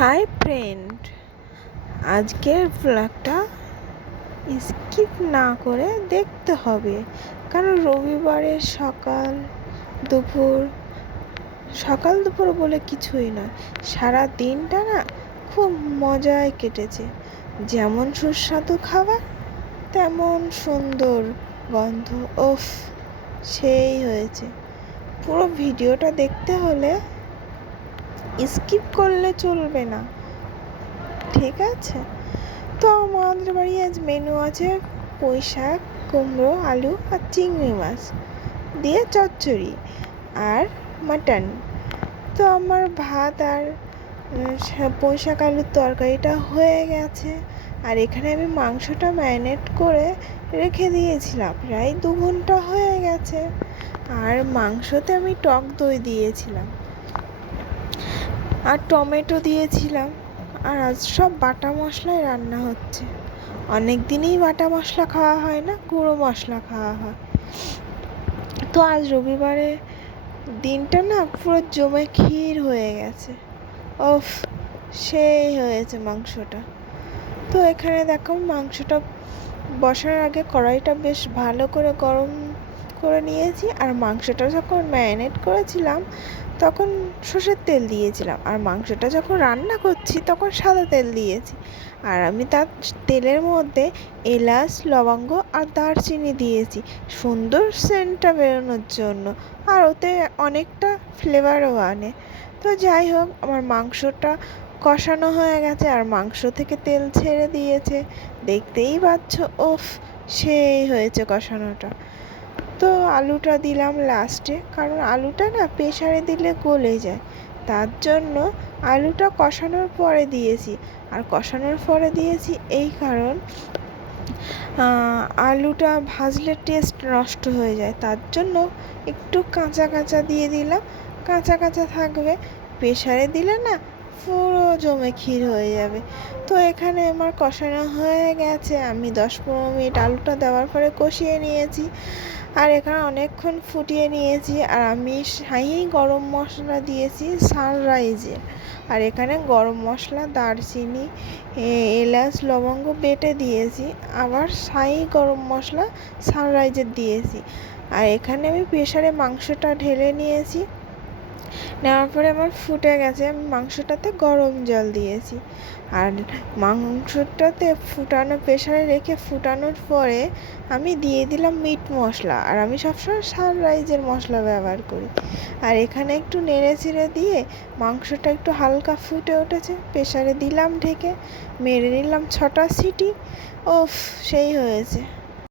Hi friend, আজকের ব্লগটা skip না করে দেখতে হবে, কারণ রবিবারের সকাল দুপুর বলে কিছুই নয়, সারা দিনটা না খুব মজায় কেটেছে। যেমন সুস্বাদু খাবার তেমন সুন্দর গন্ধ, ওফ সেই হয়েছে। পুরো ভিডিওটা দেখতে হলে স্কিপ করলে চলবে না, ঠিক আছে? তো আমাদের বাড়ি আজ মেনু আছে পুঁই শাক, কুমড়ো, আলু আর চিংড়ি মাছ দিয়ে চচ্চড়ি আর মাটন। তো আমার ভাত আর পুঁই শাক আলুর তরকারিটা হয়ে গেছে, আর এখানে আমি মাংসটা ম্যারিনেট করে রেখে দিয়েছিলাম, প্রায় 2 ঘন্টা হয়ে গেছে। আর মাংসতে আমি টক দই দিয়েছিলাম আর টমেটো দিয়েছিলাম। আর আজ সব বাটা মশলায় রান্না হচ্ছে। অনেক দিনই বাটা মশলা খাওয়া হয় না, গুঁড়ো মশলা খাওয়া হয়। তো আজ রবিবারে দিনটা না পুরো জমে ক্ষীর হয়ে গেছে। ওফ সেই হয়েছে মাংসটা। তো এখানে দেখো মাংসটা বসার আগে কড়াইটা বেশ ভালো করে গরম করে নিয়েছি, আর মাংসটা যখন ম্যারিনেট করেছিলাম তখন সর্ষের তেল দিয়েছিলাম, আর মাংসটা যখন রান্না করছি তখন সাদা তেল দিয়েছি। আর আমি তার তেলের মধ্যে এলাচ, লবঙ্গ আর দারচিনি দিয়েছি সুন্দর সেন্টটা বেরোনোর জন্য, আর ওতে অনেকটা ফ্লেভারও আনে। তো যাই হোক, আমার মাংসটা কষানো হয়ে গেছে আর মাংস থেকে তেল ছেড়ে দিয়েছে, দেখতেই পাচ্ছ। ওফ সেই হয়েছে কষানোটা। তো আলুটা দিলাম লাস্টে, কারণ আলুটা না প্রেসারে দিলে গলে যায়, তার জন্য আলুটা কষানোর পরে দিয়েছি। আর কষানোর পরে দিয়েছি এই কারণ আলুটা ভাজলে টেস্ট নষ্ট হয়ে যায়, তার জন্য একটু কাঁচা কাঁচা দিয়ে দিলাম। কাঁচা কাঁচা থাকবে, প্রেসারে দিলে না পুরো জমে ক্ষীর হয়ে যাবে। তো এখানে আমার কষানো হয়ে গেছে, আমি 10-15 মিনিট আলুটা দেওয়ার পরে কষিয়ে নিয়েছি, আর এখানে অনেকক্ষণ ফুটিয়ে নিয়েছি। আর আমি শাহি গরম মশলা দিয়েছি সানরাইজের, আর এখানে গরম মশলা, দারচিনি, এলাচ, লবঙ্গ বেটে দিয়েছি, আবার শাহি গরম মশলা সানরাইজের দিয়েছি। আর এখানে আমি প্রেসারে মাংসটা ঢেলে নিয়েছি, নেওয়ার পরে আমার ফুটে গেছে, আমি মাংসটাতে গরম জল দিয়েছি। আর মাংসটাতে প্রেসারে রেখে ফুটানোর পরে আমি দিয়ে দিলাম মিট মশলা, আর আমি সবসময় সানরাইজের মশলা ব্যবহার করি। আর এখানে একটু নেড়ে চেড়ে দিয়ে মাংসটা একটু হালকা ফুটে উঠেছে, প্রেসারে দিলাম ঢেকে, মেরে নিলাম 6টা সিটি। ওফ সেই হয়েছে।